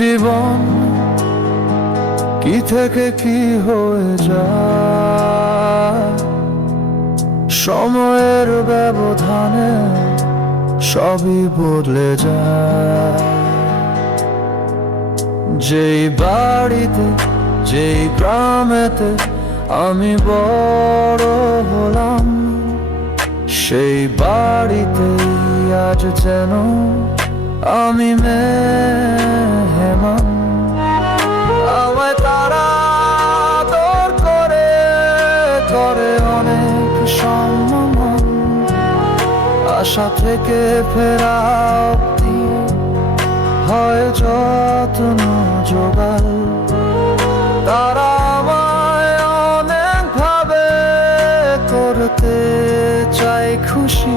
জীবন কি থেকে কি হয়ে যায়, সময়ের ব্যবধানে সবই বদলে যায়। যেই বাড়িতে যেই গ্রামেতে আমি বড় হলাম, সেই বাড়িতেই আজ যেন আমি মেহমান। আমায় তারা আদর করে করে অনেক সম্মান, আশা থেকে ফেরা অবধি হয় যত্ন জোগাল। তারা আমায় অনেক ভাবে করতে চাই খুশি,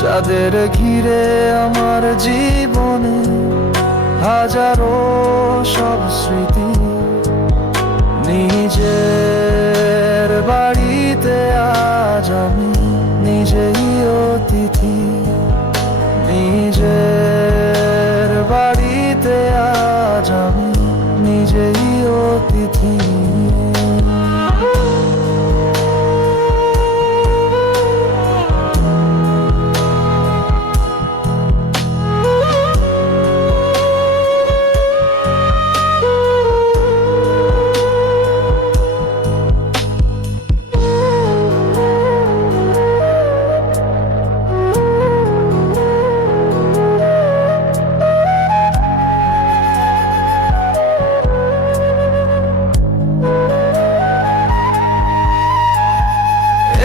যাদের ঘিরে আমার জীবনে হাজারো সব স্মৃতি। নিজের বাড়িতে আজ আমি নিজেই অতিথি, নিজের বাড়িতে আজ আমি নিজেই অতিথি।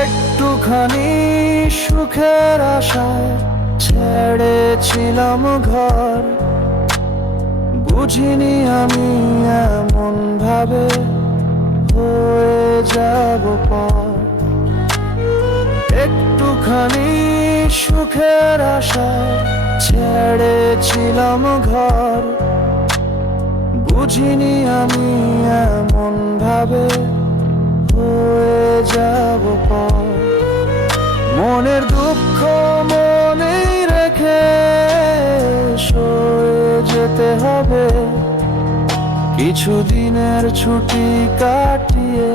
একটুখানি সুখের আশায় ছেড়েছিলাম ঘর, বুঝিনি আমি এমন ভাবে হয়ে যাব পর। একটুখানি সুখের আশায় ছেড়েছিলাম ঘর, বুঝিনি আমি এমন ভাবে হয়ে যাব পর। মনের দুঃখ মনেই রেখে সয়ে যেতে হবে, কিছুদিনের ছুটি কাটিয়ে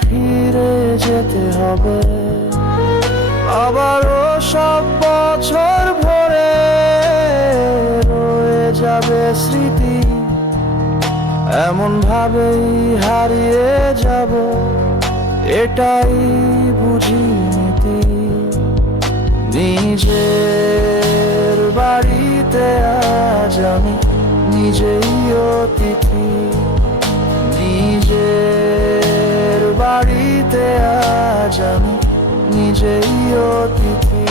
ফিরে যেতে হবে। আবারও সব বছর ভরে রয়ে যাবে স্মৃতি, এমন ভাবেই হারিয়ে যাব, এটাই বুঝি নীতি। নিজের বাড়িতে আজ আমি নিজেই অতিথি, নিজের বাড়িতে আজ আমি নিজেই অতিথি।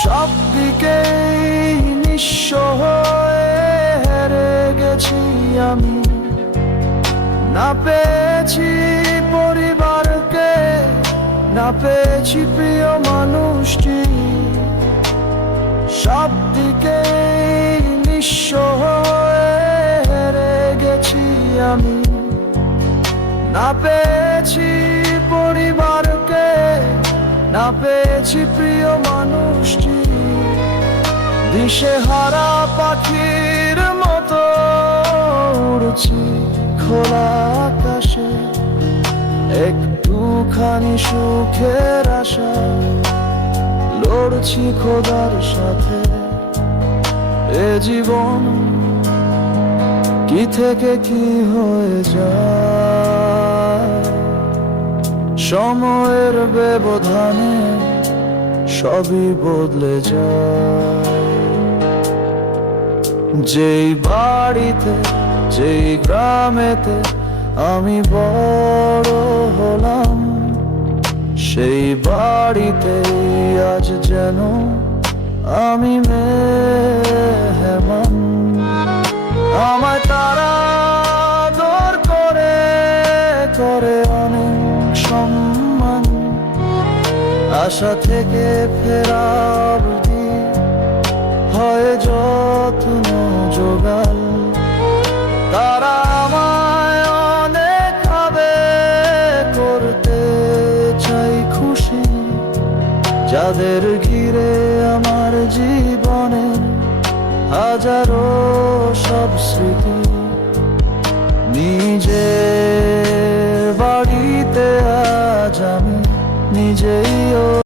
সবদিকেই নিঃস্ব হয়ে হেরে গেছি আমি, না পেয়েছি পরিবারকে, না পেয়েছি প্রিয় মানুষটি। সবদিকেই নিঃস্ব হয়ে হেরে গেছি আমি, না পেয়েছি পরিবারকে, না পেয়েছি প্রিয় মানুষটি। দিশেহারা পাখির মতো উড়ছি খোলা আকাশে, একটুখানি সুখের আশা লড়ছি খোদার সাথে। এ জীবন কি থেকে কি হয়ে যায়, সময়ের ব্যবধানে সবই বদলে যায়। যেই বাড়িতে যেই গ্রামেতে আমি বড় হলাম, সেই বাড়িতেই আজ যেন আমি মেহমান। আমায় তারা আদর করে করে অনেক সম্মান, আশা থেকে ফেরা অবধি হয় যত্ন জোগাল। তারা আমায় অনেক ভাবে করতে চাই খুশি, যাদের ঘিরে আমার জীবনের হাজারো সব স্মৃতি। নিজের বাড়িতে আজ আমি নিজেই